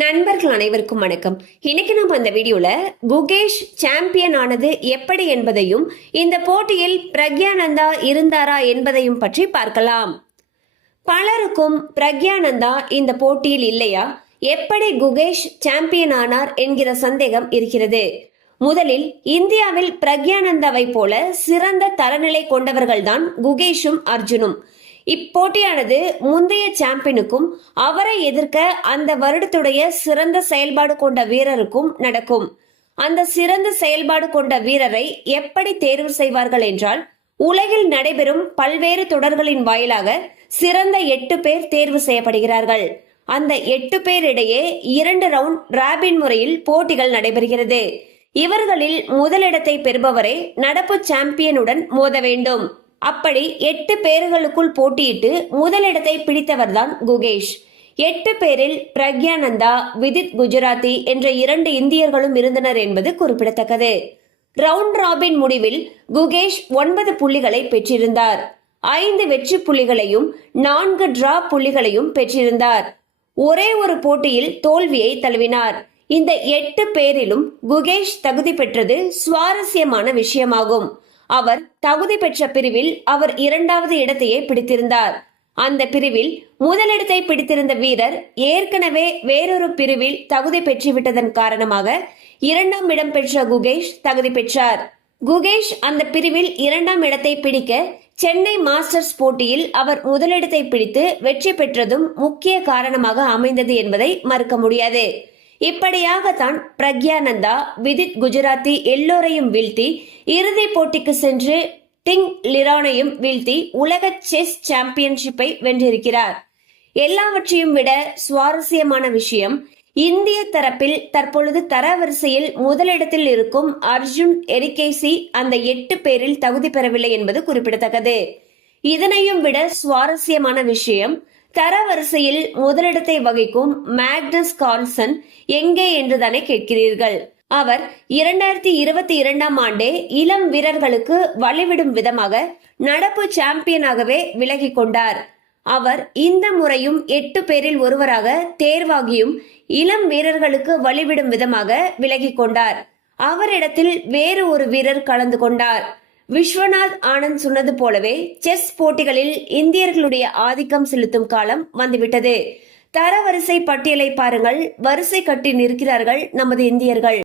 நண்பர்கள் அனைவருக்கும் வணக்கம். இன்னைக்கு நம்ம இந்த வீடியோல குகேஷ் சாம்பியன் ஆனது எப்படி என்பதையும் இந்த போட்டியில் பிரக்யானந்தா இருந்தாரா என்பதையும் பற்றி பார்க்கலாம். பலருக்கும் பிரக்யானந்தா இந்த போட்டியில் இல்லையா, எப்படி குகேஷ் சாம்பியன் ஆனார் என்கிற சந்தேகம் இருக்கிறது. முதலில் இந்தியாவில் பிரக்யானந்தாவை போல சிறந்த தரநிலை கொண்டவர்கள்தான் குகேஷும் அர்ஜுனும். இப்போட்டியானது முந்தைய சாம்பியனுக்கும் அவரை எதிர்க்க அந்த வருடத்துடைய சிறந்த செயல்பாடு கொண்ட வீரருக்கும் நடக்கும். அந்த சிறந்த செயல்பாடு கொண்ட வீரரை எப்படி தேர்வு செய்வார்கள் என்றால், உலகில் நடைபெறும் பல்வேறு தொடர்களின் வாயிலாக சிறந்த 8 பேர் தேர்வு செய்யப்படுகிறார்கள். அந்த 8 பேர் இடையே 2 ரவுண்ட் ராபின் முறையில் போட்டிகள் நடைபெறுகிறது. இவர்களில் முதலிடத்தை பெறுபவரே நடப்பு சாம்பியனுடன் மோத வேண்டும். அப்படி 8 பேர்களுக்குள் போட்டியிட்டு முதலிடத்தை பிடித்தவர்தான் குகேஷ். 8 பேரில் பிரக்யானந்தா, விதித் குஜராத்தி என்ற 2 இந்தியர்களும் இருந்தனர் என்பது குறிப்பிடத்தக்கது. ரவுண்ட் ராபின் முடிவில் குகேஷ் 9 புள்ளிகளை பெற்றிருந்தார். 5 வெற்றி புள்ளிகளையும் 4 டிரா புள்ளிகளையும் பெற்றிருந்தார். ஒரே ஒரு போட்டியில் தோல்வியை தழுவினார். இந்த 8 பேரிலும் குகேஷ் தகுதி பெற்றது சுவாரஸ்யமான விஷயமாகும். அவர் தகுதி பெற்ற பிரிவில் அவர் 2வது இடத்தையே பிடித்திருந்தார். அந்த பிரிவில் முதலிடத்தை பிடித்திருந்த வீரர் ஏற்கனவே வேறொரு பிரிவில் தகுதி பெற்றுவிட்டதன் காரணமாக 2ஆம் இடம் பெற்ற குகேஷ் தகுதி பெற்றார். குகேஷ் அந்த பிரிவில் 2ஆம் இடத்தை பிடிக்க சென்னை மாஸ்டர்ஸ் போட்டியில் அவர் முதலிடத்தை பிடித்து வெற்றி பெற்றதும் முக்கிய காரணமாக அமைந்தது என்பதை மறுக்க முடியாது. இப்படியாகத்தான் பிரக்யானந்தா, விதித் குஜராத்தி எல்லோரையும் வீழ்த்தி இறுதி போட்டிக்கு சென்று டிங் லிரானையும் வீழ்த்தி உலக செஸ் சாம்பியன்ஷிப்பை வென்றிருக்கிறார். எல்லாவற்றையும் விட சுவாரஸ்யமான விஷயம், இந்திய தரப்பில் தற்பொழுது தரவரிசையில் முதலிடத்தில் இருக்கும் அர்ஜுன் எரிகேசி அந்த 8 பேரில் தகுதி பெறவில்லை என்பது குறிப்பிடத்தக்கது. இதனையும் விட சுவாரஸ்யமான விஷயம், தரவரிசையில் முதலிடத்தை வகிக்கும் மேக்னஸ் கார்ல்சன் எங்கே என்றுதானே கேட்கிறீர்கள். அவர் 2022ஆம் ஆண்டே இளம் வீரர்களுக்கு வழிவிடும் விதமாக நடப்பு சாம்பியனாகவே விலகி கொண்டார். அவர் இந்த முறையும் 8 பேரில் ஒருவராக தேர்வாகியும் இளம் வீரர்களுக்கு வழிவிடும் விதமாக விலகி கொண்டார். அவரிடத்தில் வேறு ஒரு வீரர் கலந்து கொண்டார். விஸ்வநாத் ஆனந்த் சொன்னது போலவே செஸ் போட்டிகளில் இந்தியர்களுடைய ஆதிக்கம் செலுத்தும் காலம் வந்துவிட்டது. தரவரிசை பட்டியலை பாருங்கள், வரிசை கட்டி நிற்கிறார்கள் நமது இந்தியர்கள்.